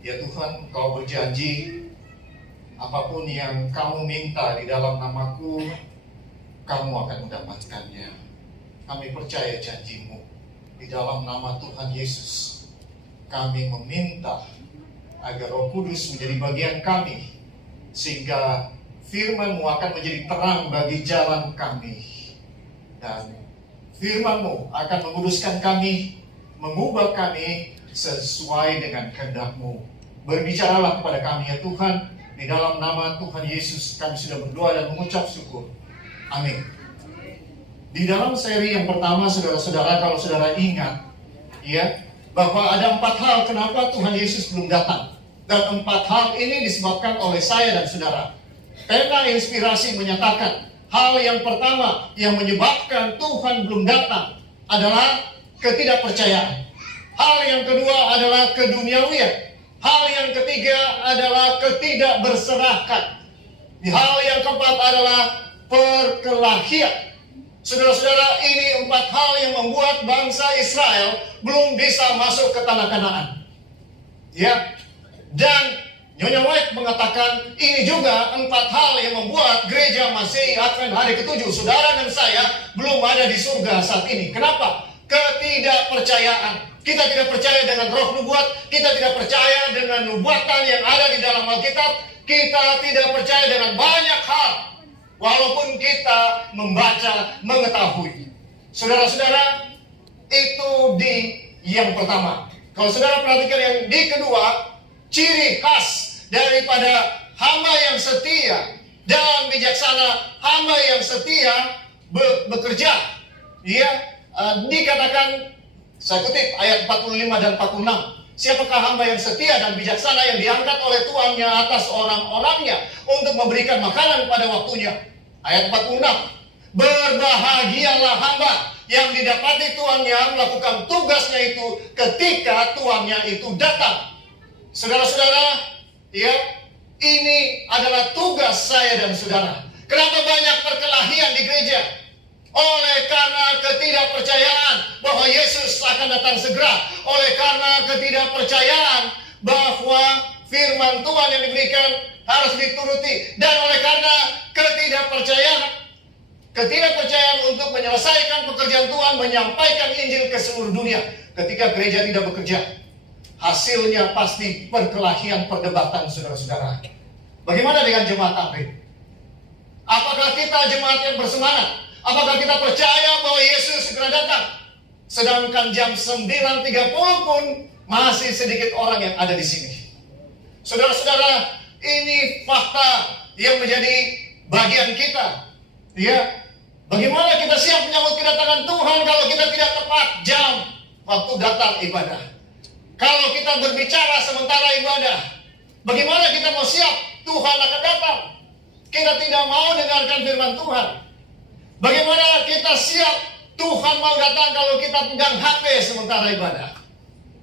Ya Tuhan, Kau berjanji apapun yang Kamu minta di dalam namaku, Kamu akan mendapatkannya. Kami percaya janji-Mu. Di dalam nama Tuhan Yesus, kami meminta agar Roh Kudus menjadi bagian kami, sehingga firman-Mu akan menjadi terang bagi jalan kami. Dan firman-Mu akan menguduskan kami, mengubah kami sesuai dengan kehendak-Mu. Berbicaralah kepada kami ya Tuhan. Di dalam nama Tuhan Yesus kami sudah berdoa dan mengucap syukur. Amin. Di dalam seri yang pertama, saudara-saudara, kalau saudara ingat, ya, bahwa ada 4 hal kenapa Tuhan Yesus belum datang. Dan 4 hal ini disebabkan oleh saya dan saudara. Pena inspirasi menyatakan, hal yang pertama yang menyebabkan Tuhan belum datang adalah ketidakpercayaan. Hal yang kedua adalah keduniawian. Hal yang ketiga adalah ketidakberserahan. Hal yang keempat adalah perkelahian. Saudara-saudara, ini 4 hal yang membuat bangsa Israel belum bisa masuk ke tanah Kanaan. Ya, dan Nyonya White mengatakan ini juga 4 hal yang membuat gereja Masehi Advent hari ke-7, saudara dan saya, belum ada di surga saat ini. Kenapa? Ketidakpercayaan. Kita tidak percaya dengan roh nubuat, kita tidak percaya dengan nubuatan yang ada di dalam Alkitab, kita tidak percaya dengan banyak hal, walaupun kita membaca, mengetahui. Saudara-saudara, itu di yang pertama. Kalau saudara perhatikan yang di kedua, ciri khas daripada hamba yang setia dan bijaksana, hamba yang setia bekerja. Ya, dikatakan, saya kutip ayat 45 dan 46. Siapakah hamba yang setia dan bijaksana yang diangkat oleh tuannya atas orang-orangnya untuk memberikan makanan pada waktunya. Ayat 46. Berbahagialah hamba yang didapati tuannya melakukan tugasnya itu ketika tuannya itu datang. Saudara-saudara, ya, ini adalah tugas saya dan saudara. Kenapa banyak perkelahian di gereja? Oleh karena ketidakpercayaan bahwa Yesus akan datang segera. Oleh karena ketidakpercayaan bahwa firman Tuhan yang diberikan harus dituruti. Dan oleh karena ketidakpercayaan untuk menyelesaikan pekerjaan Tuhan, menyampaikan Injil ke seluruh dunia. Ketika gereja tidak bekerja, hasilnya pasti perkelahian, perdebatan, saudara-saudara. Bagaimana dengan jemaat Tamrin? Apakah kita jemaat yang bersemangat? Apakah kita percaya bahwa Yesus segera datang? Sedangkan jam 9.30 pun masih sedikit orang yang ada di sini. Saudara-saudara, ini fakta yang menjadi bagian kita. Ya, bagaimana kita siap menyambut kedatangan Tuhan kalau kita tidak tepat jam waktu datang ibadah? Kalau kita berbicara sementara ibadah, bagaimana kita mau siap Tuhan akan datang? Kita tidak mau dengarkan firman Tuhan. Bagaimana kita siap Tuhan mau datang kalau kita pegang HP sementara ibadah?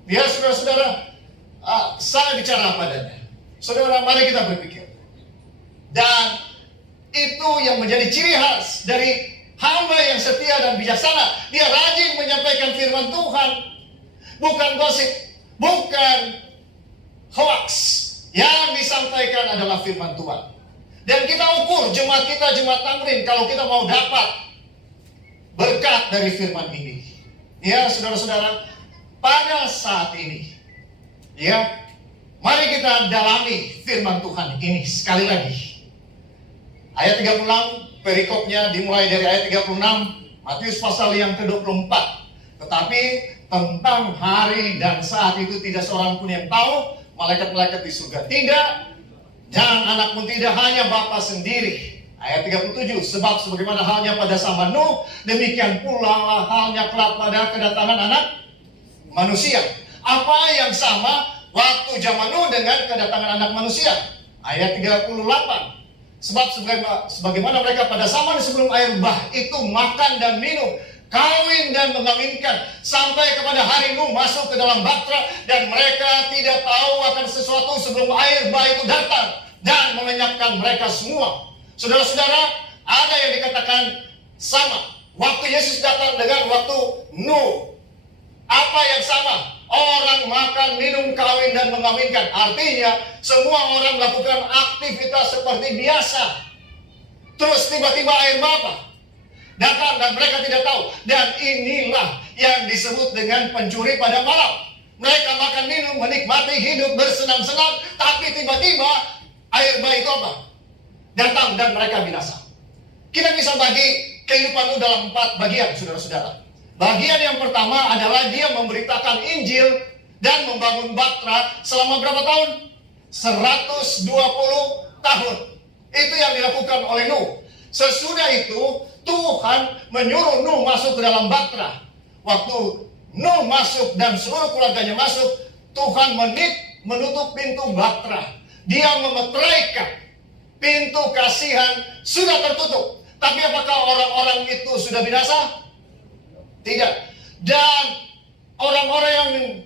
Ya, saudara-saudara, saya bicara apa adanya. Saudara, mari kita berpikir. Dan itu yang menjadi ciri khas dari hamba yang setia dan bijaksana. Dia rajin menyampaikan firman Tuhan. Bukan gosip, bukan hoax. Yang disampaikan adalah firman Tuhan. Dan kita ukur jemaat kita, jemaat Tamrin, kalau kita mau dapat berkat dari firman ini. Ya, saudara-saudara, pada saat ini, ya, mari kita dalami firman Tuhan ini sekali lagi. Ayat 36, perikopnya dimulai dari ayat 36, Matius pasal yang ke-24. Tetapi tentang hari dan saat itu tidak seorang pun yang tahu, malaikat-malaikat di surga tidak, dan anak pun tidak, hanya Bapa sendiri. Ayat 37, sebab sebagaimana halnya pada zaman Nuh, demikian pula halnya kelak pada kedatangan anak manusia. Apa yang sama waktu zaman Nuh dengan kedatangan anak manusia? Ayat 38, sebab sebagaimana mereka pada zaman sebelum air bah itu makan dan minum, kawin dan mengawinkan, sampai kepada hari Nuh masuk ke dalam bahtera, dan mereka tidak tahu akan sesuatu sebelum air bah itu datang dan melenyapkan mereka semua. Saudara-saudara, ada yang dikatakan sama waktu Yesus datang dengan waktu Nuh. Apa yang sama? makan, minum, kawin, dan mengawinkan. Artinya, semua orang melakukan aktivitas seperti biasa. Terus tiba-tiba air bah apa? Datang dan mereka tidak tahu. Dan inilah yang disebut dengan pencuri pada malam. Mereka makan, minum, menikmati hidup, bersenang-senang. Tapi tiba-tiba air bah itu apa? Datang dan mereka binasa. Kita bisa bagi kehidupan itu dalam 4 bagian, saudara-saudara. Bagian yang pertama adalah dia memberitakan Injil dan membangun Batra selama berapa tahun? 120 tahun. Itu yang dilakukan oleh Nuh. Sesudah itu Tuhan menyuruh Nuh masuk ke dalam Batra. Waktu Nuh masuk dan seluruh keluarganya masuk, Tuhan menutup pintu Batra. Dia memeteraikan pintu kasihan sudah tertutup. Tapi apakah orang-orang itu sudah binasa? Tidak. Dan orang-orang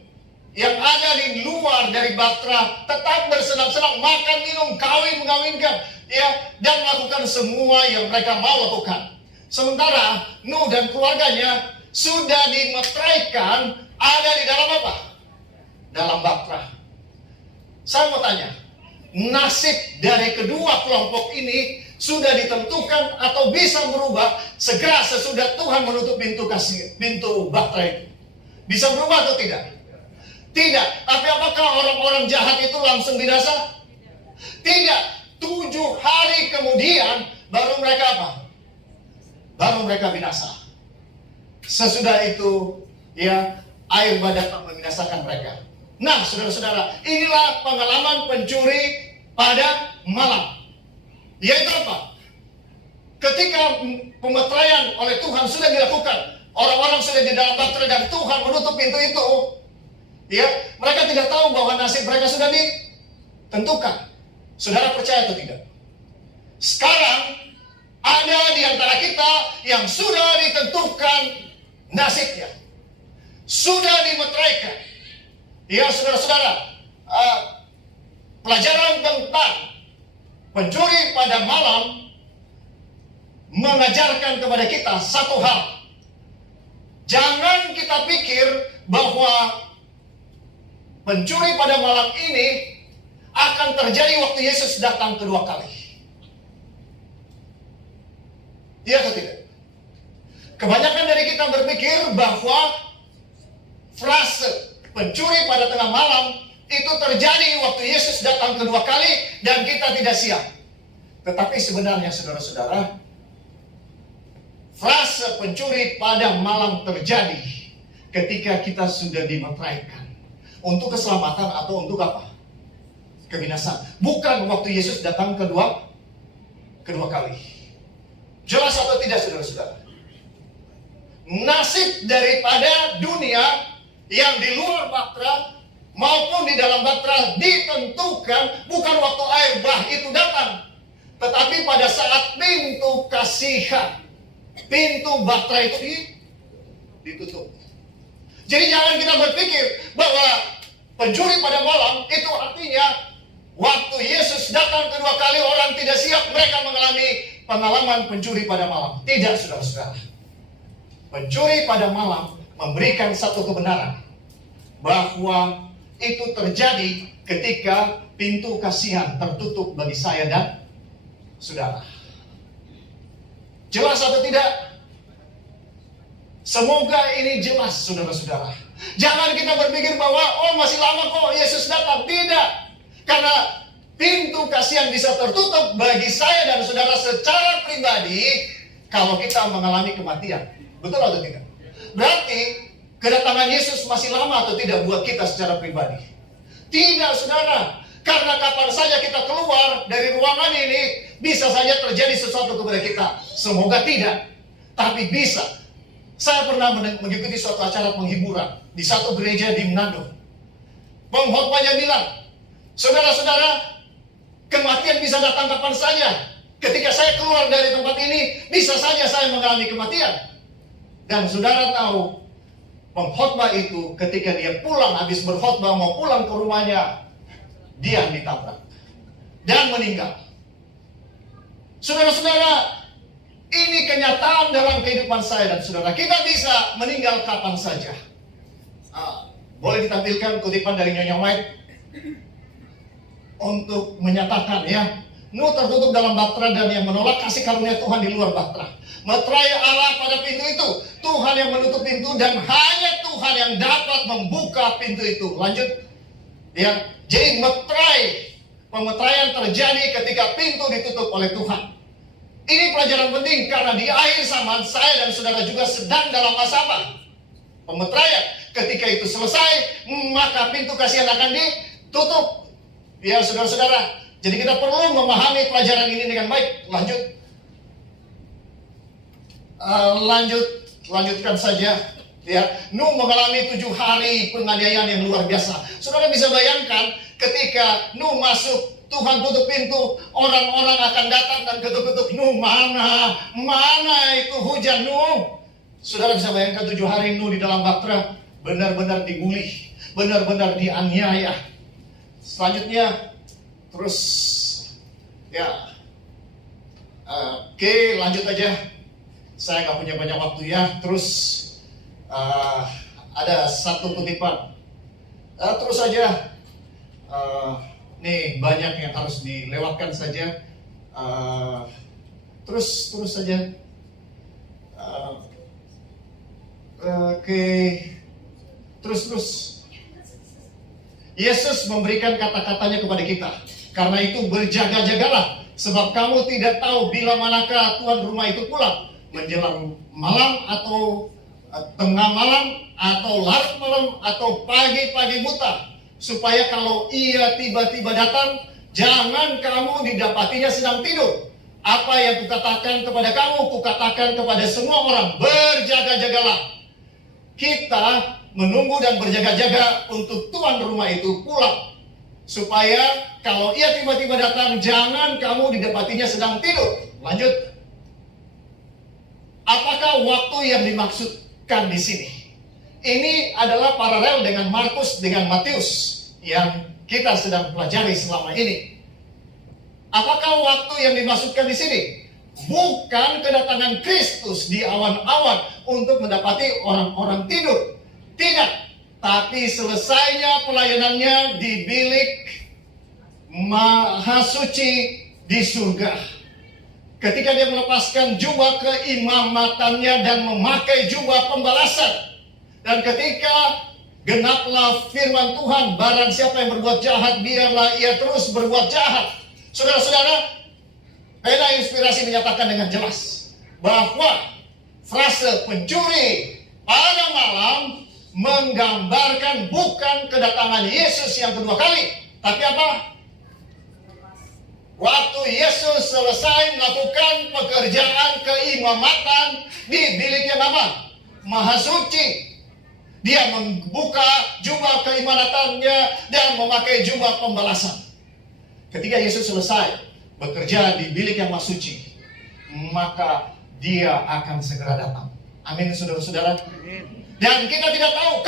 yang ada di luar dari Batra tetap bersenang-senang, makan, minum, kawin, mengawinkan, ya, dan melakukan semua yang mereka mau lakukan. Sementara Nuh dan keluarganya sudah dimeteraikan, ada di dalam apa? Dalam Batra. Saya mau tanya, nasib dari kedua kelompok ini sudah ditentukan atau bisa berubah segera sesudah Tuhan menutup pintu Batra itu? Bisa berubah atau tidak? Tidak. Tapi apakah orang-orang jahat itu langsung binasa? Tidak. 7 hari kemudian baru mereka apa? Baru mereka binasa. Sesudah itu, ya, air bah datang membinasakan mereka. Nah, saudara-saudara, inilah pengalaman pencuri pada malam. Yaitu apa? Ketika pemeteraian oleh Tuhan sudah dilakukan, orang-orang sudah di dalam Batra dan Tuhan menutup pintu itu, ya, mereka tidak tahu bahwa nasib mereka sudah ditentukan. Saudara percaya atau tidak? Sekarang ada di antara kita yang sudah ditentukan nasibnya, sudah dimeteraikan. Ya, saudara-saudara, pelajaran tentang pencuri pada malam mengajarkan kepada kita satu hal. Jangan kita pikir bahwa pencuri pada malam ini akan terjadi waktu Yesus datang kedua kali. Iya atau tidak? Kebanyakan dari kita berpikir bahwa frase pencuri pada tengah malam itu terjadi waktu Yesus datang kedua kali dan kita tidak siap. Tetapi sebenarnya, saudara-saudara, frase pencuri pada malam terjadi ketika kita sudah dimeteraikan. Untuk keselamatan atau untuk apa? Kebinasaan. Bukan waktu Yesus datang kedua kali. Jelas atau tidak, saudara-saudara? Nasib daripada dunia yang di luar Batra maupun di dalam Batra ditentukan bukan waktu air bah itu datang, tetapi pada saat pintu kasihan, pintu Batra itu ditutup. Jadi jangan kita berpikir bahwa pencuri pada malam itu artinya waktu Yesus datang kedua kali orang tidak siap, mereka mengalami pengalaman pencuri pada malam. Tidak, saudara-saudara. Pencuri pada malam memberikan satu kebenaran bahwa itu terjadi ketika pintu kasihan tertutup bagi saya dan saudara. Jelas atau tidak? Semoga ini jelas, saudara-saudara. Jangan kita berpikir bahwa masih lama kok Yesus datang. Tidak. Karena pintu kasihan bisa tertutup bagi saya dan saudara secara pribadi kalau kita mengalami kematian. Betul atau tidak? Berarti kedatangan Yesus masih lama atau tidak buat kita secara pribadi? Tidak, saudara. Karena kapan saja kita keluar dari ruangan ini, bisa saja terjadi sesuatu kepada kita. Semoga tidak, tapi bisa. Saya pernah mengikuti suatu acara penghiburan di satu gereja di Manado. Pengkhotbahnya bilang, saudara-saudara, kematian bisa datang kapan saja. Ketika saya keluar dari tempat ini, bisa saja saya mengalami kematian. Dan saudara tahu, pengkhotbah itu ketika dia pulang habis berkhotbah mau pulang ke rumahnya, dia ditabrak dan meninggal. Saudara-saudara, ini kenyataan dalam kehidupan saya dan saudara. Kita bisa meninggal kapan saja. Boleh ditampilkan kutipan dari Nyonya White untuk menyatakan ya, Nuh tertutup dalam bahtera dan yang menolak kasih karunia Tuhan di luar bahtera. Meterai Allah pada pintu itu, Tuhan yang menutup pintu dan hanya Tuhan yang dapat membuka pintu itu. Lanjut ya, jadi pemeteraian terjadi ketika pintu ditutup oleh Tuhan. Ini pelajaran penting karena di akhir zaman saya dan saudara juga sedang dalam masa apa? Pemeteraian. Ketika itu selesai, maka pintu kasihan akan ditutup. Ya saudara-saudara, jadi kita perlu memahami pelajaran ini dengan baik. Lanjutkan saja. Ya, Nuh mengalami 7 hari penganiayaan yang luar biasa. Saudara bisa bayangkan ketika Nuh masuk, Tuhan tutup pintu, orang-orang akan datang dan ketuk-ketuk, Nuh mana itu hujan Nuh. Saudara bisa bayangkan 7 hari Nuh di dalam bahtera benar-benar dibully, benar-benar dianiaya. Selanjutnya terus ya, oke, lanjut aja. Saya nggak punya banyak waktu ya. Terus ada satu kutipan. Terus saja. Nih banyak yang harus dilewatkan saja. Terus saja. Oke. Terus. Yesus memberikan kata-katanya kepada kita. Karena itu berjaga-jagalah, sebab kamu tidak tahu bila manakah Tuhan rumah itu pulang, menjelang malam atau tengah malam atau larut malam atau pagi-pagi buta, supaya kalau ia tiba-tiba datang, jangan kamu didapatinya sedang tidur. Apa yang kukatakan kepada kamu, kukatakan kepada semua orang, berjaga-jagalah. Kita menunggu dan berjaga-jaga untuk tuan rumah itu pulang, supaya kalau ia tiba-tiba datang, jangan kamu didapatinya sedang tidur. Lanjut. Apakah waktu yang dimaksudkan di sini? Ini adalah paralel dengan Markus dengan Matius yang kita sedang pelajari selama ini. Apakah waktu yang dimaksudkan di sini? Bukan kedatangan Kristus di awan-awan untuk mendapati orang-orang tidur. Tidak. Tapi selesainya pelayanannya di bilik Maha Suci di surga. Ketika dia melepaskan jubah keimamatannya dan memakai jubah pembalasan. Dan ketika genaplah firman Tuhan, barang siapa yang berbuat jahat, biarlah ia terus berbuat jahat. Saudara-saudara, pena inspirasi menyatakan dengan jelas bahwa frase pencuri pada malam menggambarkan bukan kedatangan Yesus yang kedua kali, tapi apa? Waktu Yesus selesai melakukan pekerjaan keimamatan di bilik yang apa? Maha Suci. Dia membuka jubah keimamanannya dan memakai jubah pembalasan. Ketika Yesus selesai bekerja di bilik yang Maha Suci, maka dia akan segera datang. Amin, saudara-saudara. Dan kita tidak tahu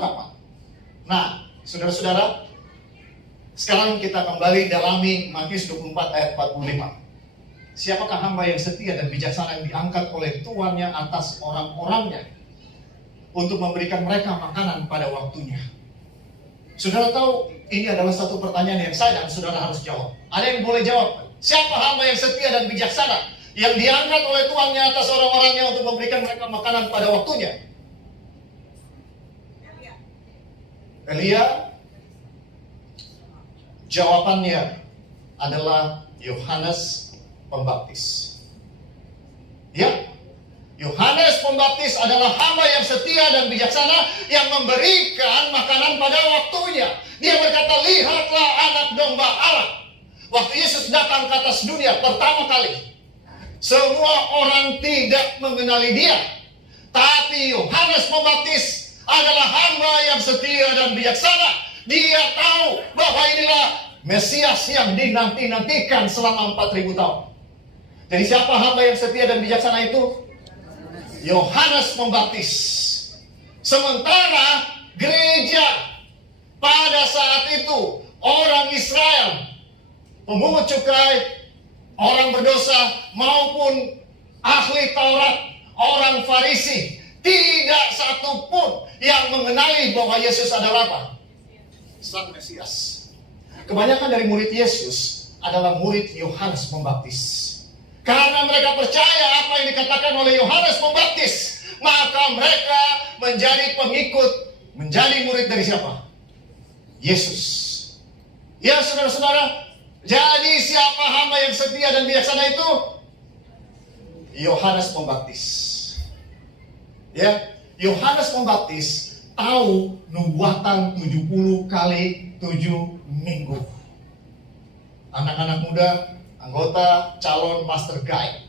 kapan. Nah, saudara-saudara, sekarang kita kembali dalami Matius 24 ayat 45. Siapakah hamba yang setia dan bijaksana yang diangkat oleh tuannya atas orang-orangnya untuk memberikan mereka makanan pada waktunya? Saudara tahu, ini adalah satu pertanyaan yang saya dan saudara harus jawab. Ada yang boleh jawab? Siapa hamba yang setia dan bijaksana yang diangkat oleh tuannya atas orang-orangnya untuk memberikan mereka makanan pada waktunya? Elia. Jawabannya adalah Yohanes Pembaptis. Ya, Yohanes Pembaptis adalah hamba yang setia dan bijaksana yang memberikan makanan pada waktunya. Dia berkata, lihatlah anak domba Allah. Waktu Yesus datang ke atas dunia pertama kali, semua orang tidak mengenali dia. Tapi Yohanes Pembaptis adalah hamba yang setia dan bijaksana. Dia tahu bahwa inilah Mesias yang dinanti-nantikan selama 4.000 tahun. Jadi siapa hamba yang setia dan bijaksana itu? Yohanes Pembaptis. Sementara gereja pada saat itu, orang Israel, pemungut cukai, orang berdosa, maupun ahli Taurat, orang Farisi, Tidak satu pun yang mengenali bahwa Yesus adalah apa? Sang Mesias. Kebanyakan dari murid Yesus adalah murid Yohanes Pembaptis. Karena mereka percaya apa yang dikatakan oleh Yohanes Pembaptis, maka mereka menjadi pengikut, menjadi murid dari siapa? Yesus. Ya saudara-saudara, jadi siapa hamba yang setia dan bijaksana itu? Yohanes Pembaptis. Ya, Yohanes Pembaptis tahu nubuatan 70 kali 7 minggu. Anak-anak muda, anggota calon master guide,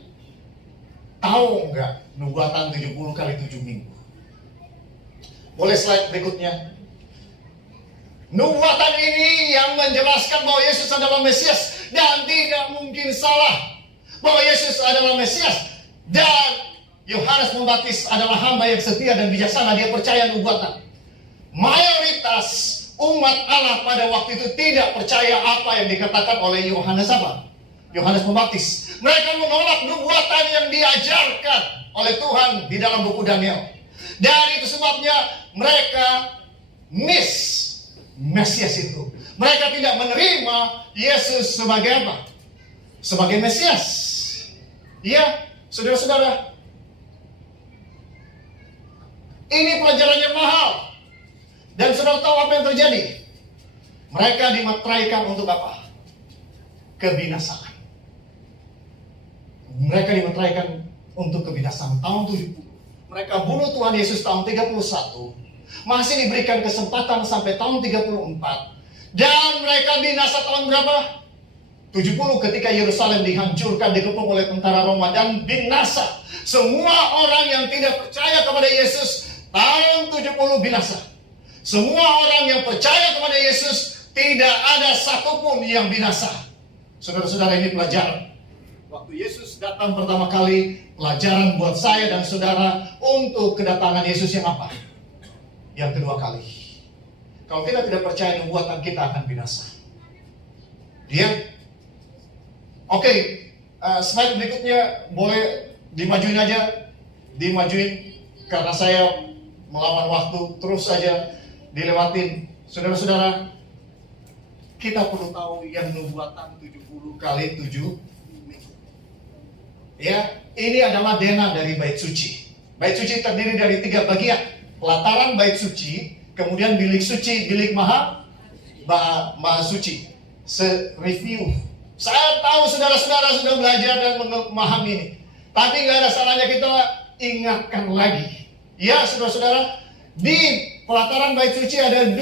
tahu enggak nubuatan 70 kali 7 minggu? Boleh slide berikutnya. Nubuatan ini yang menjelaskan bahwa Yesus adalah Mesias dan tidak mungkin salah bahwa Yesus adalah Mesias, dan Yohanes Pembaptis adalah hamba yang setia dan bijaksana. Dia percaya nubuatan. Mayoritas umat Allah pada waktu itu tidak percaya apa yang dikatakan oleh Yohanes apa? Yohanes Pembaptis. Mereka menolak nubuatan yang diajarkan oleh Tuhan di dalam buku Daniel. Dan itu sebabnya mereka miss Mesias itu. Mereka tidak menerima Yesus sebagai apa? Sebagai Mesias. Ya, saudara-saudara, ini pelajaran yang mahal. Dan saudara tahu apa yang terjadi? Mereka dimeteraikan untuk apa? Kebinasaan. Mereka dimeteraikan untuk kebinasaan tahun 70. Mereka bunuh Tuhan Yesus tahun 31. Masih diberikan kesempatan sampai tahun 34. Dan mereka binasa tahun berapa? 70 ketika Yerusalem dihancurkan, dikepung oleh tentara Roma dan binasa. Semua orang yang tidak percaya kepada Yesus tahun 70 binasa. Semua orang yang percaya kepada Yesus, tidak ada satupun yang binasa. Saudara-saudara, ini pelajaran. Waktu Yesus datang pertama kali, pelajaran buat saya dan saudara untuk kedatangan Yesus yang apa? Yang kedua kali. Kalau kita tidak percaya nubuatan, kita akan binasa. Dia, oke, slide berikutnya boleh dimajuin aja. Dimajuin, karena saya melawan waktu, terus saja dilewatin. Saudara-saudara, kita perlu tahu yang nubuatan 70 kali 7 minggu. Ya, ini adalah denah dari bait suci. Bait suci terdiri dari 3 bagian. Pelataran bait suci, kemudian bilik suci, bilik maha suci. Review. Saya tahu saudara-saudara sudah belajar dan memahami ini. Tapi nggak ada salahnya kita ingatkan lagi. Ya, saudara-saudara, di pelataran bait suci ada 2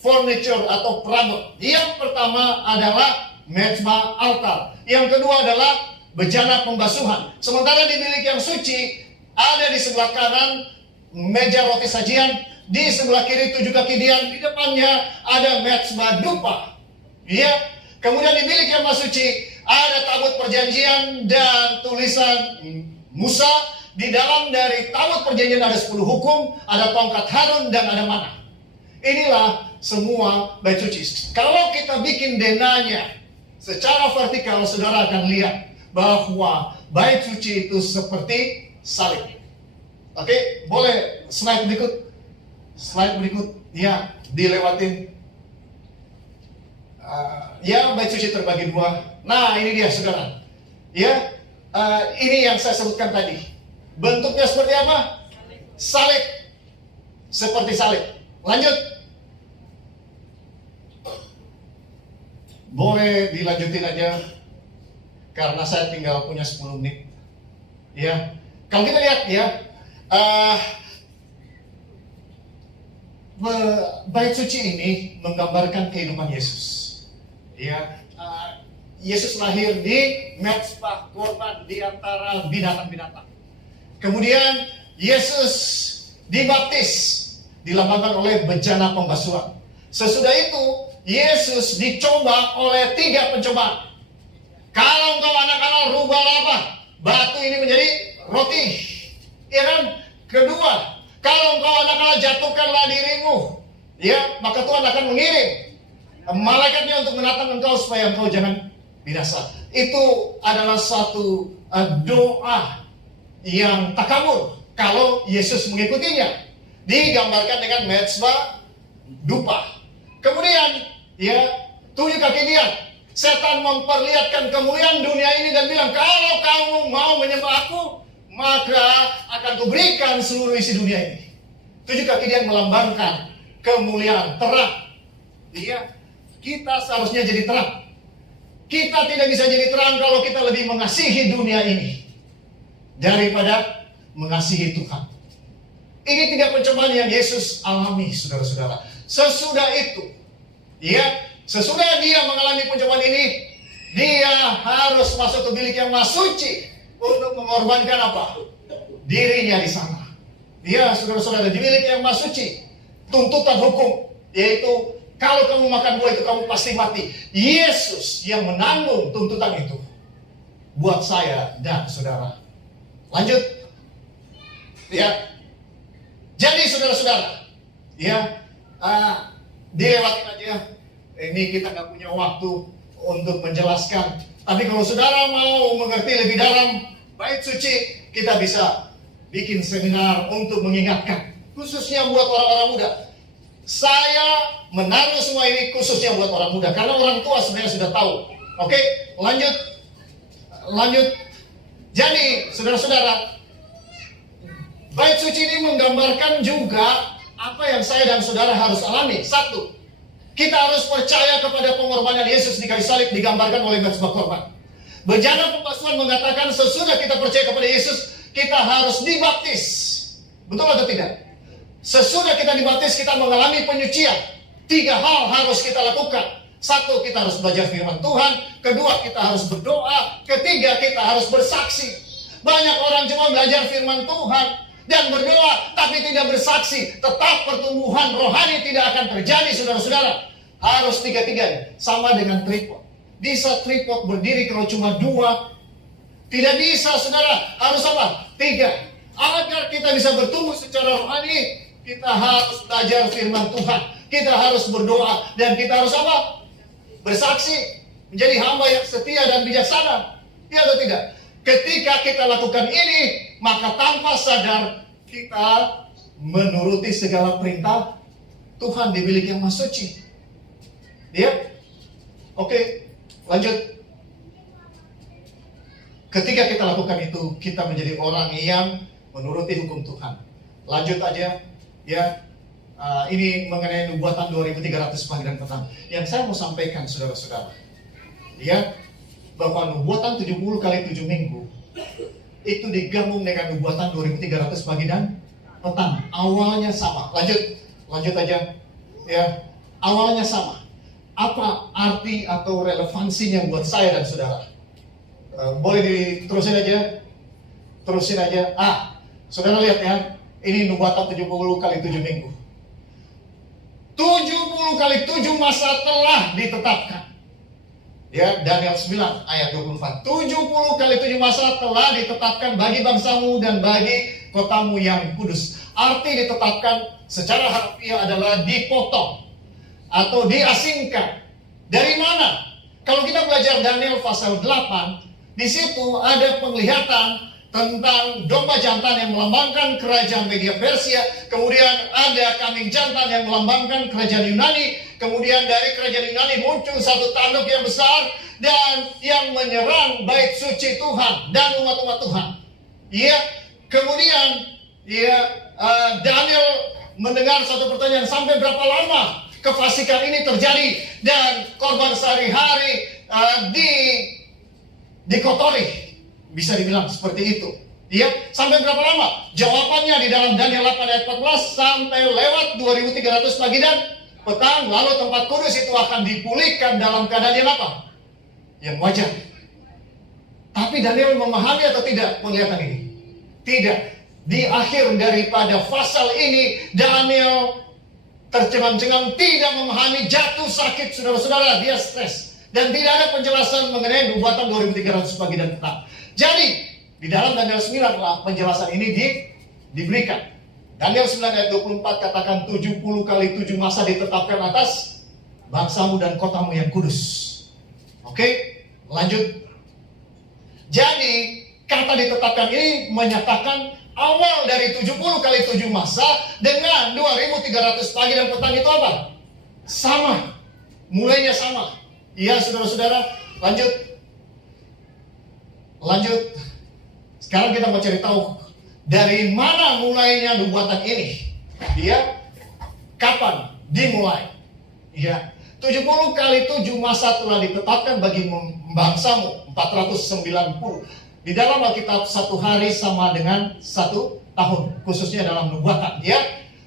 furniture atau perabot. Yang pertama adalah mezbah altar. Yang kedua adalah bejana pembasuhan. Sementara di bilik yang suci ada di sebelah kanan meja roti sajian, di sebelah kiri 7 kaki dian, di depannya ada mezbah dupa. Ya, kemudian di bilik yang maha suci ada tabut perjanjian dan tulisan Musa. Di dalam dari tabut perjanjian ada 10 hukum, ada tongkat Harun dan ada mana. Inilah semua bait suci. Kalau kita bikin denanya secara vertikal, saudara akan lihat bahwa bait suci itu seperti salib. Oke, boleh slide berikut. Slide berikut, ya, dilewatin. Ya, bait suci terbagi 2. Nah, ini dia saudara. Ya, ini yang saya sebutkan tadi. Bentuknya seperti apa? Salib. Seperti salib. Lanjut. Boleh dilanjutin aja, karena saya tinggal punya 10 menit. Ya, kalau kita lihat ya, bait suci ini menggambarkan kehidupan Yesus. Ya, Yesus lahir di mezbah korban di antara binatang-binatang. Kemudian Yesus dibaptis, dilambangkan oleh bejana pembasuhan. Sesudah itu Yesus dicoba oleh 3 pencobaan. Kalau engkau anak-anak, rubahlah apa? Batu ini menjadi roti. Ya kan? Kedua, kalau engkau anak-anak, jatuhkanlah dirimu. Ya, maka Tuhan akan mengirim malaikatnya untuk menatang engkau supaya engkau jangan binasa. Itu adalah satu doa yang takabur. kalau Yesus mengikutinya. Digambarkan dengan mezbah dupa. Kemudian, ya, 7 kaki dia. Setan memperlihatkan kemuliaan dunia ini dan bilang, kalau kamu mau menyembah aku, maka akan kuberikan seluruh isi dunia ini. 7 kaki dia melambangkan kemuliaan, terang. Iya, kita seharusnya jadi terang. Kita tidak bisa jadi terang kalau kita lebih mengasihi dunia ini daripada mengasihi Tuhan. Ini 3 pencobaan yang Yesus alami, saudara-saudara. Sesudah itu, ya, sesudah dia mengalami pencobaan ini, dia harus masuk ke bilik yang maha suci untuk mengorbankan apa? Dirinya di sana. Ya, saudara-saudara, di bilik yang maha suci, tuntutan hukum, yaitu kalau kamu makan buah itu kamu pasti mati. Yesus yang menanggung tuntutan itu buat saya dan saudara. Lanjut. Ya. Jadi saudara-saudara, ya, dilewatin aja. Ini kita nggak punya waktu untuk menjelaskan. Tapi kalau saudara mau mengerti lebih dalam bait suci, kita bisa bikin seminar untuk mengingatkan, khususnya buat orang-orang muda. Saya menaruh semua ini khususnya buat orang muda, karena orang tua sebenarnya sudah tahu. Oke, lanjut. Jadi, saudara-saudara, bait suci ini menggambarkan juga apa yang saya dan saudara harus alami. 1, kita harus percaya kepada pengorbanan Yesus di kayu salib digambarkan oleh mezbah korban. Bejana pembasuhan mengatakan sesudah kita percaya kepada Yesus, kita harus dibaptis. Betul atau tidak? Sesudah kita dibaptis, kita mengalami penyucian. 3 hal harus kita lakukan. 1, kita harus belajar firman Tuhan. 2, kita harus berdoa. 3, kita harus bersaksi. Banyak orang cuma belajar firman Tuhan dan berdoa, tapi tidak bersaksi. Tetap pertumbuhan rohani tidak akan terjadi, saudara-saudara. Harus 3-3. Sama dengan tripod. Bisa tripod berdiri kalau cuma 2? Tidak bisa, saudara. Harus apa? 3. Agar kita bisa bertumbuh secara rohani, kita harus belajar firman Tuhan. Kita harus berdoa. Dan kita harus apa? Bersaksi. Menjadi hamba yang setia dan bijaksana. Ya atau tidak? Ketika kita lakukan ini, maka tanpa sadar kita menuruti segala perintah Tuhan di bilik yang maha suci. Ya? Oke, lanjut. Ketika kita lakukan itu, kita menjadi orang yang menuruti hukum Tuhan. Lanjut aja. Ya, ini mengenai nubuatan 2300 pagi dan petang. Yang saya mau sampaikan, saudara-saudara, ya, bahwa nubuatan 70 kali 7 minggu itu digabung dengan nubuatan 2300 pagi dan petang. Awalnya sama. Lanjut aja. Ya, awalnya sama. Apa arti atau relevansinya buat saya dan saudara? Boleh diterusin aja. Saudara lihat ya. Ini nubuatan 70 kali 7 minggu. 70 kali 7 masa telah ditetapkan. Ya, Daniel 9 ayat 24. 70 kali 7 masa telah ditetapkan bagi bangsamu dan bagi kotamu yang kudus. Arti ditetapkan secara harfiah adalah dipotong atau diasingkan. Dari mana? Kalau kita belajar Daniel pasal 8, di situ ada penglihatan tentang domba jantan yang melambangkan kerajaan Media Persia. Kemudian ada kambing jantan yang melambangkan kerajaan Yunani. Kemudian dari kerajaan Yunani muncul satu tanduk yang besar dan yang menyerang bait suci Tuhan dan umat-umat Tuhan. Ya, kemudian Daniel mendengar satu pertanyaan, sampai berapa lama kefasikan ini terjadi dan korban sehari-hari dikotori. Bisa dibilang seperti itu. Ya, sampai berapa lama? Jawabannya di dalam Daniel 8 ayat 14, sampai lewat 2300 pagi dan petang, lalu tempat kudus itu akan dipulihkan dalam keadaan yang apa? Yang wajar. Tapi Daniel memahami atau tidak penglihatan ini? Tidak. Di akhir daripada pasal ini, Daniel tercengang-cengang, tidak memahami, jatuh sakit, saudara-saudara, dia stres. Dan tidak ada penjelasan mengenai nubuatan 2300 pagi dan petang. Jadi, di dalam Daniel 9 lah penjelasan ini diberikan. Daniel 9 ayat 24 katakan 70 kali 7 masa ditetapkan atas bangsamu dan kotamu yang kudus. Oke, lanjut. Jadi, kata ditetapkan ini menyatakan awal dari 70 kali 7 masa dengan 2300 pagi dan petang itu apa? Sama. Mulainya sama. Iya, saudara-saudara, lanjut. Sekarang kita mau cari tahu dari mana mulainya nubuatan ini. Ya, kapan dimulai? Ya, 70 kali 7 masa telah ditetapkan bagi bangsamu, 490. Di dalam Alkitab 1 hari sama dengan 1 tahun, khususnya dalam nubuatan. Ya,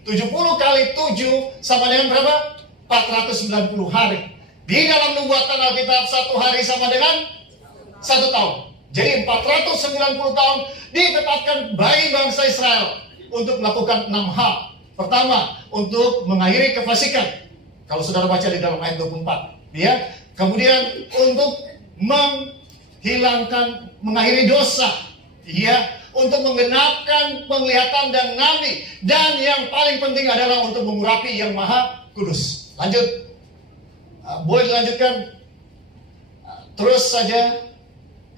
70 kali 7 sama dengan berapa? 490 hari. Di dalam nubuatan Alkitab 1 hari sama dengan 1 tahun. Jadi 490 tahun ditetapkan bagi bangsa Israel untuk melakukan 6 hal. Pertama, untuk mengakhiri kefasikan. Kalau saudara baca di dalam ayat 24, ya. Kemudian untuk mengakhiri dosa, ya, untuk menggenapkan penglihatan dan nabi, dan yang paling penting adalah untuk mengurapi yang maha kudus. Lanjut, boleh dilanjutkan. Terus saja,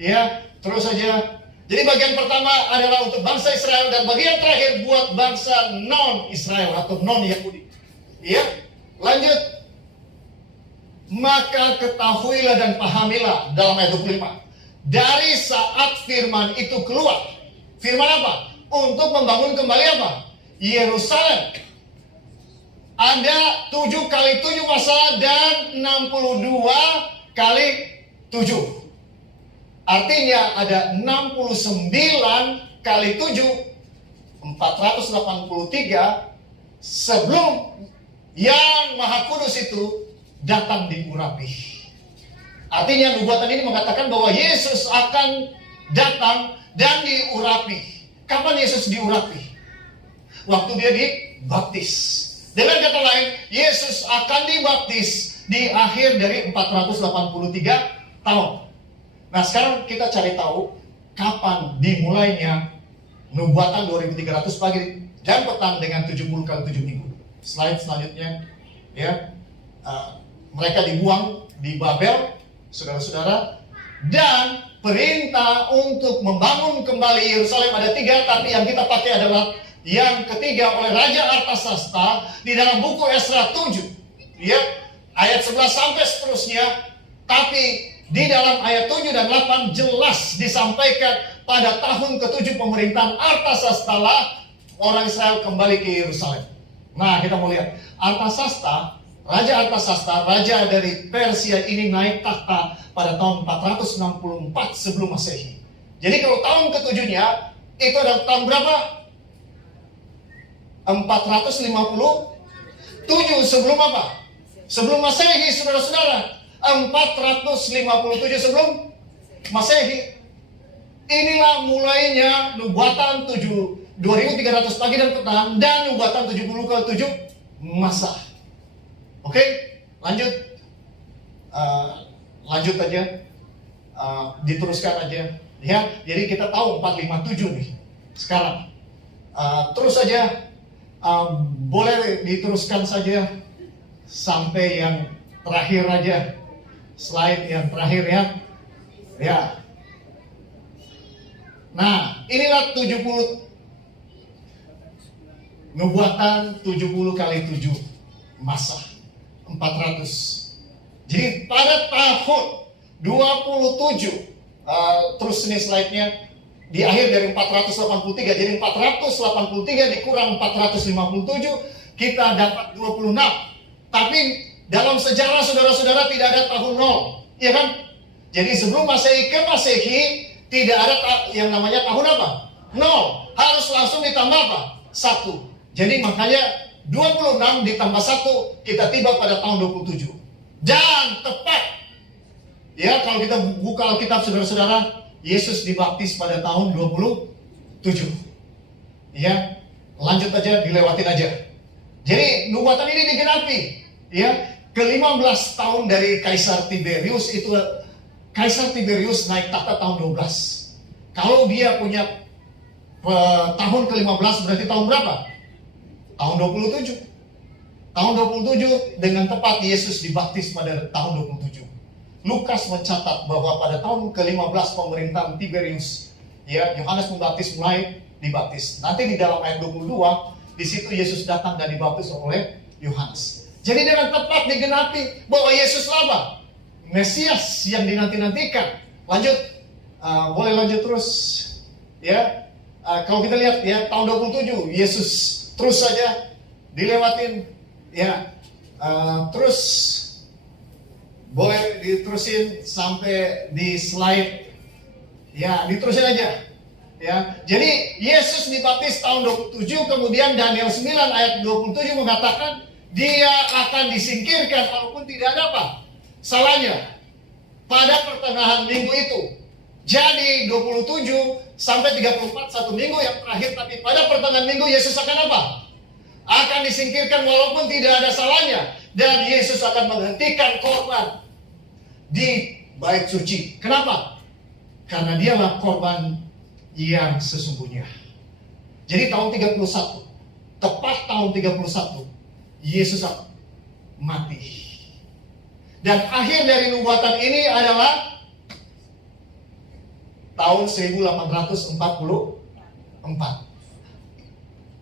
ya, terus saja. Jadi bagian pertama adalah untuk bangsa Israel, dan bagian terakhir buat bangsa non-Israel atau non-Yahudi. Ya, lanjut. Maka ketahuilah dan pahamilah dalam ayat 25. Dari saat firman itu keluar. Firman apa? Untuk membangun kembali apa? Yerusalem. Ada 7 kali 7 masa dan 62 kali 7. Artinya ada 69 kali 7, 483 sebelum yang Maha Kudus itu datang diurapi. Artinya nubuatan ini mengatakan bahwa Yesus akan datang dan diurapi. Kapan Yesus diurapi? Waktu dia dibaptis. Dengan kata lain, Yesus akan dibaptis di akhir dari 483 tahun. Nah, sekarang kita cari tahu kapan dimulainya nubuatan 2300 pagi dan petang dengan 70 kali 7 minggu. Slide selanjutnya, ya. Mereka dibuang di Babel, saudara-saudara, dan perintah untuk membangun kembali Yerusalem ada 3, tapi yang kita pakai adalah yang ketiga oleh Raja Artasasta di dalam buku Esra 7, ya, ayat 11 sampai seterusnya. Tapi di dalam ayat 7 dan 8 jelas disampaikan pada tahun ke-7 pemerintahan Artasasta lah orang Israel kembali ke Yerusalem. Nah, kita mau lihat Raja Artasasta, raja dari Persia ini naik takhta pada tahun 464 sebelum Masehi. Jadi kalau tahun ke-7-nya itu adalah tahun berapa? 457 sebelum apa? Sebelum Masehi, saudara-saudara. 457 sebelum Masehi. Inilah mulainya nubuatan 2300 pagi dan petang dan nubuatan 70 kali 7 masa. Oke, lanjut. Lanjut aja. Diteruskan aja. Ya, jadi kita tahu 457 nih sekarang. Terus saja. Boleh diteruskan saja sampai yang terakhir aja. Slide yang terakhir ya. Ya. Nah, inilah 70 nubuatan 70 kali 7 masa 400. Jadi pada tahun 27 terus ini slide-nya di akhir dari 483. Jadi 483 dikurang 457 kita dapat 26. Tapi dalam sejarah saudara-saudara tidak ada tahun 0, ya kan? Jadi sebelum Masehi ke Masehi tidak ada yang namanya tahun apa? 0. Harus langsung ditambah apa? 1. Jadi makanya 26 ditambah 1 kita tiba pada tahun 27. Dan tepat, ya, kalau kita buka Alkitab saudara-saudara, Yesus dibaptis pada tahun 27. Ya, lanjut aja, dilewatin aja. Jadi nubuatan ini digenapi, ya. Ke-15 tahun dari Kaisar Tiberius itu, Kaisar Tiberius naik takhta tahun 12. Kalau dia punya tahun ke-15 berarti tahun berapa? Tahun 27. Tahun 27 dengan tepat Yesus dibaptis pada tahun 27. Lukas mencatat bahwa pada tahun ke-15 pemerintahan Tiberius, ya, Yohanes Pembaptis mulai dibaptis. Nanti di dalam ayat 22, di situ Yesus datang dan dibaptis oleh Yohanes. Jadi dengan tepat digenapi bahwa Yesus apa? Mesias yang dinanti-nantikan. Lanjut, boleh lanjut terus. Ya, kalau kita lihat ya tahun 27, Yesus terus saja dilewatin. Ya, terus boleh diterusin sampai di slide. Ya, diterusin aja. Ya, jadi Yesus dibaptis tahun 27, kemudian Daniel 9 ayat 27 mengatakan dia akan disingkirkan walaupun tidak ada apa? Salahnya pada pertengahan minggu itu. Jadi 27 sampai 34 satu minggu yang terakhir, tapi pada pertengahan minggu Yesus akan apa? Akan disingkirkan walaupun tidak ada salahnya, dan Yesus akan menghentikan korban di bait suci. Kenapa? Karena dialah korban yang sesungguhnya. Jadi tahun 31, tepat tahun 31, Yesus mati. Dan akhir dari nubuatan ini adalah tahun 1844.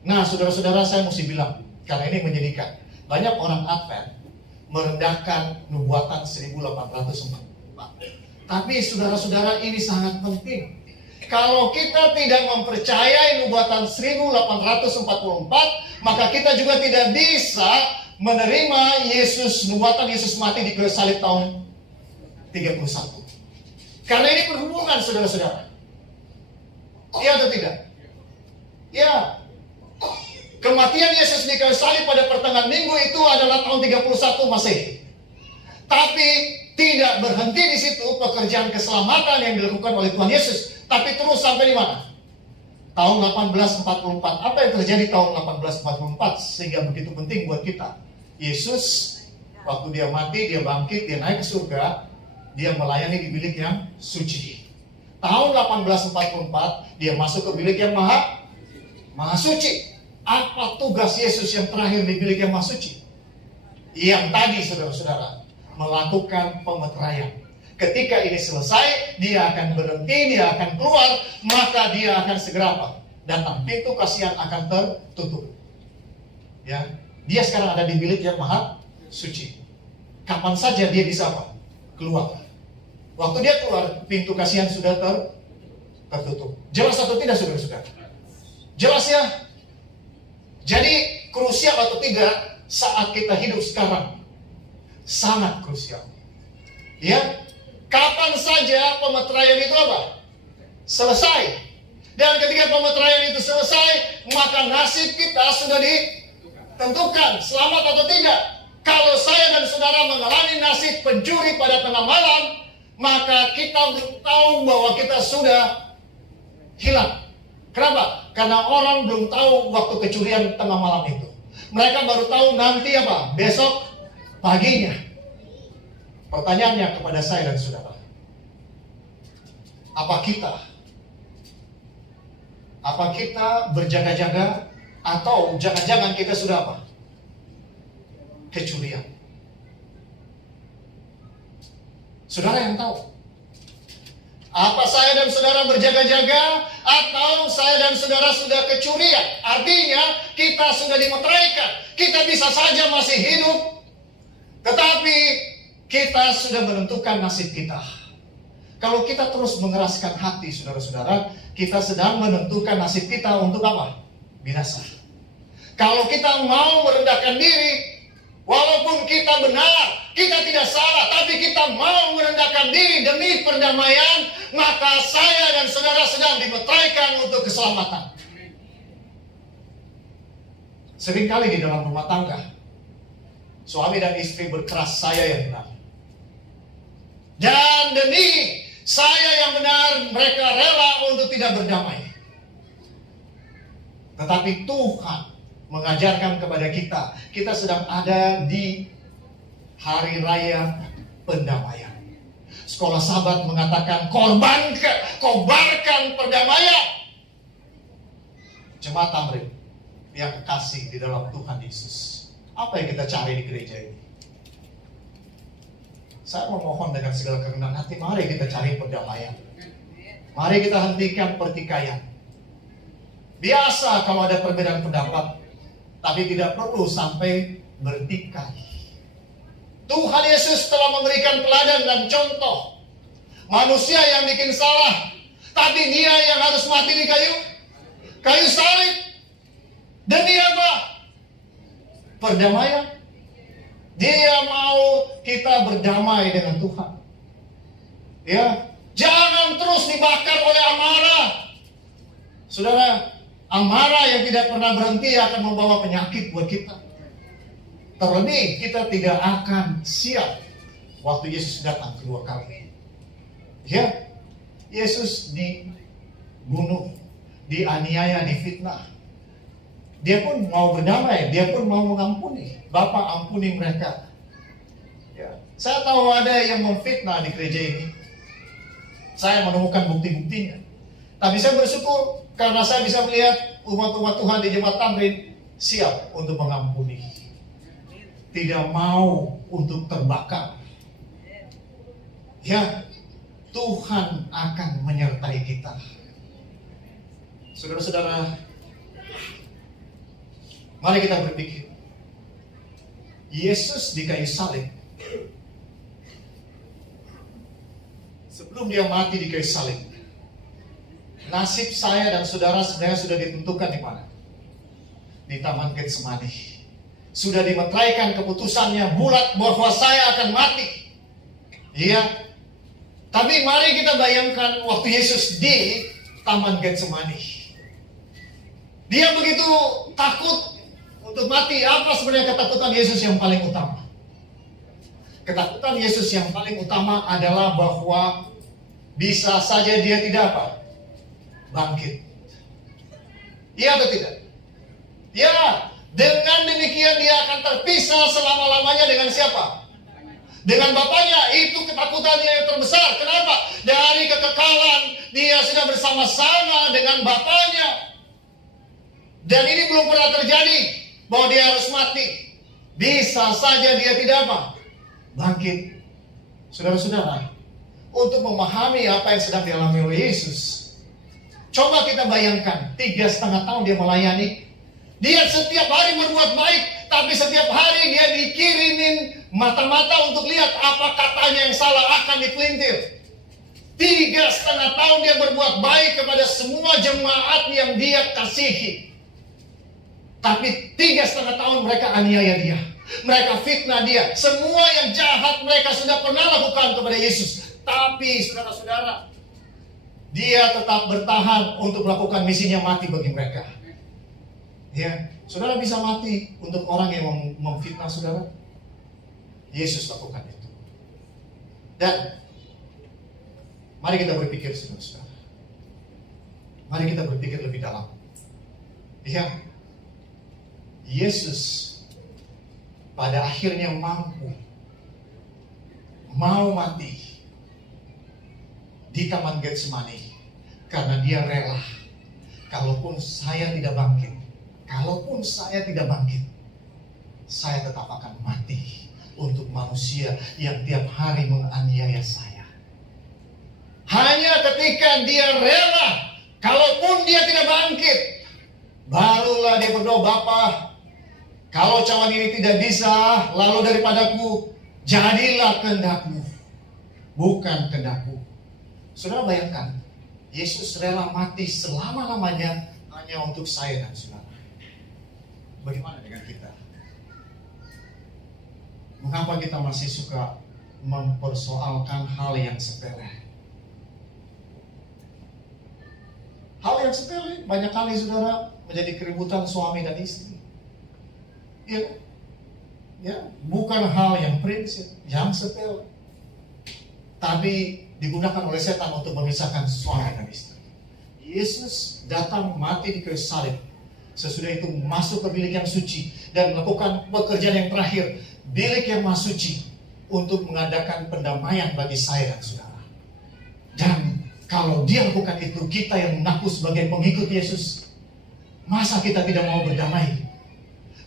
Nah, saudara-saudara, saya mesti bilang, karena ini menyedihkan. Banyak orang Advent merendahkan nubuatan 1844. Tapi saudara-saudara, ini sangat penting. Kalau kita tidak mempercayai nubuatan 1844, maka kita juga tidak bisa menerima nubuatan Yesus mati di kayu salib tahun 31. Karena ini berhubungan, saudara-saudara. Iya atau tidak? Ya. Kematian Yesus di kayu salib pada pertengahan minggu itu adalah tahun 31 Masehi. Tapi tidak berhenti di situ pekerjaan keselamatan yang dilakukan oleh Tuhan Yesus. Tapi terus sampai di mana? Tahun 1844. Apa yang terjadi tahun 1844 sehingga begitu penting buat kita? Yesus waktu dia mati, dia bangkit, dia naik ke surga, dia melayani di bilik yang suci. Tahun 1844 dia masuk ke bilik yang maha suci. Apa tugas Yesus yang terakhir di bilik yang maha suci? Yang tadi, saudara-saudara, melakukan pemeteraian. Ketika ini selesai, dia akan berhenti, dia akan keluar, maka dia akan segera apa? Datang. Pintu kasihan akan tertutup. Ya, dia sekarang ada di bilik yang maha suci. Kapan saja dia bisa apa? Keluar. Waktu dia keluar, pintu kasihan sudah tertutup. Jelas atau tidak, saudara-saudara? Jelas ya? Jadi krusial atau tidak saat kita hidup sekarang? Sangat krusial. Ya, kapan saja pemeteraian itu apa? Selesai. Dan ketika pemeteraian itu selesai, maka nasib kita sudah ditentukan, selamat atau tidak. Kalau saya dan saudara mengalami nasib pencuri pada tengah malam, maka kita belum tahu bahwa kita sudah hilang. Kenapa? Karena orang belum tahu waktu kecurian tengah malam itu. Mereka baru tahu nanti apa? Besok paginya. Pertanyaannya kepada saya dan saudara, apa kita berjaga-jaga, atau jangan-jangan kita sudah apa? Kecurian. Saudara yang tahu. Apa saya dan saudara berjaga-jaga, atau saya dan saudara sudah kecurian? Artinya kita sudah dimeteraikan. Kita bisa saja masih hidup, tetapi kita sudah menentukan nasib kita. Kalau kita terus mengeraskan hati, saudara-saudara, kita sedang menentukan nasib kita untuk apa? Binasa. Kalau kita mau merendahkan diri, walaupun kita benar, kita tidak salah, tapi kita mau merendahkan diri demi perdamaian, maka saya dan saudara sedang dimeteraikan untuk keselamatan. Seringkali di dalam rumah tangga, suami dan istri berkeras, saya yang benar. Dan demi saya yang benar, mereka rela untuk tidak berdamai. Tetapi Tuhan mengajarkan kepada kita sedang ada di hari raya pendamaian. Sekolah Sabat mengatakan kobarkan perdamaian. Jemaat Tamrin yang kekasih di dalam Tuhan Yesus, apa yang kita cari di gereja ini? Saya memohon dengan segala kerendahan hati, mari kita cari perdamaian. Mari kita hentikan pertikaian. Biasa kalau ada perbedaan pendapat, tapi tidak perlu sampai bertikai. Tuhan Yesus telah memberikan teladan dan contoh. Manusia yang bikin salah, tapi dia yang harus mati di kayu salib. Demi apa? Perdamaian. Dia mau kita berdamai dengan Tuhan. Ya, jangan terus dibakar oleh amarah. Saudara, amarah yang tidak pernah berhenti akan membawa penyakit buat kita. Terlebih kita tidak akan siap waktu Yesus datang kedua kali. Ya, Yesus dibunuh, dianiaya, difitnah. Dia pun mau berdamai, dia pun mau mengampuni. Bapa, ampuni mereka. Ya, saya tahu ada yang memfitnah di gereja ini. Saya menemukan bukti-buktinya. Tapi saya bersyukur karena saya bisa melihat umat-umat Tuhan di Jemaat Tamrin siap untuk mengampuni. Tidak mau untuk terbakar. Ya, Tuhan akan menyertai kita. Saudara-saudara, mari kita berpikir. Yesus di kayu salib. Sebelum dia mati di kayu salib, nasib saya dan saudara sebenarnya sudah ditentukan di mana? Di Taman Getsemani. Sudah dimeteraikan keputusannya bulat bahwa saya akan mati. Iya. Tapi mari kita bayangkan waktu Yesus di Taman Getsemani. Dia begitu takut untuk mati. Apa sebenarnya ketakutan Yesus yang paling utama? Ketakutan Yesus yang paling utama adalah bahwa bisa saja dia tidak apa? Bangkit. Iya atau tidak? Ya, dengan demikian dia akan terpisah selama-lamanya dengan siapa? Dengan Bapaknya. Itu ketakutannya yang terbesar. Kenapa? Dari kekekalan dia sudah bersama-sama dengan Bapaknya. Dan ini belum pernah terjadi bahwa dia harus mati. Bisa saja dia tidak apa? Bangkit. Saudara-saudara, untuk memahami apa yang sedang dialami oleh Yesus, coba kita bayangkan 3,5 tahun dia melayani. Dia setiap hari berbuat baik, tapi setiap hari dia dikirimin mata-mata untuk lihat apa katanya yang salah akan dipelintir. 3,5 tahun dia berbuat baik kepada semua jemaat yang dia kasihi. Tapi 3,5 tahun mereka aniaya dia. Mereka fitnah dia. Semua yang jahat mereka sudah pernah lakukan kepada Yesus. Tapi saudara-saudara, dia tetap bertahan untuk melakukan misinya mati bagi mereka. Ya, saudara bisa mati untuk orang yang memfitnah saudara. Yesus lakukan itu. Dan mari kita berpikir saudara-saudara. Mari kita berpikir lebih dalam. Ya, Yesus pada akhirnya mau mati di Taman Getsemani karena dia rela. Kalaupun saya tidak bangkit, saya tetap akan mati untuk manusia yang tiap hari menganiaya saya. Hanya ketika dia rela, kalaupun dia tidak bangkit, barulah dia berdoa, Bapa, kalau cawan ini tidak bisa, lalu daripadaku, jadilah kehendakmu, bukan kehendakku. Saudara bayangkan, Yesus rela mati selama-lamanya hanya untuk saya dan saudara. Bagaimana dengan kita? Mengapa kita masih suka mempersoalkan hal yang sepele? Hal yang sepele banyak kali saudara menjadi keributan suami dan istri. Ya, bukan hal yang prinsip, yang sepele, tapi digunakan oleh setan untuk memisahkan suami dan istri. Yesus datang mati di kayu salib. Sesudah itu masuk ke bilik yang suci dan melakukan pekerjaan yang terakhir, bilik yang maha suci, untuk mengadakan pendamaian bagi saya dan saudara. Dan kalau dia lakukan itu, kita yang mengaku sebagai pengikut Yesus, masa kita tidak mau berdamai?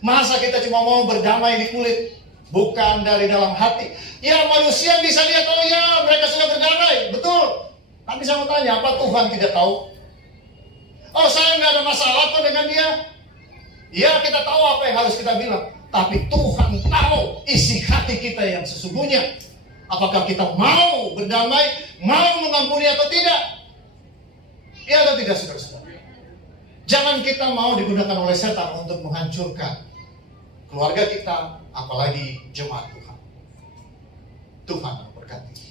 Masa kita cuma mau berdamai di kulit, bukan dari dalam hati? Ya, manusia bisa lihat, oh ya mereka sudah berdamai, betul. Tapi saya mau tanya, apa Tuhan tidak tahu? Oh, saya nggak ada masalah kok dengan dia. Ya, kita tahu apa yang harus kita bilang. Tapi Tuhan tahu isi hati kita yang sesungguhnya. Apakah kita mau berdamai, mau mengampuni atau tidak? Ya atau tidak, saudara-saudara? Jangan kita mau digunakan oleh setan untuk menghancurkan keluarga kita, apalagi jemaat Tuhan. Tuhan memberkati.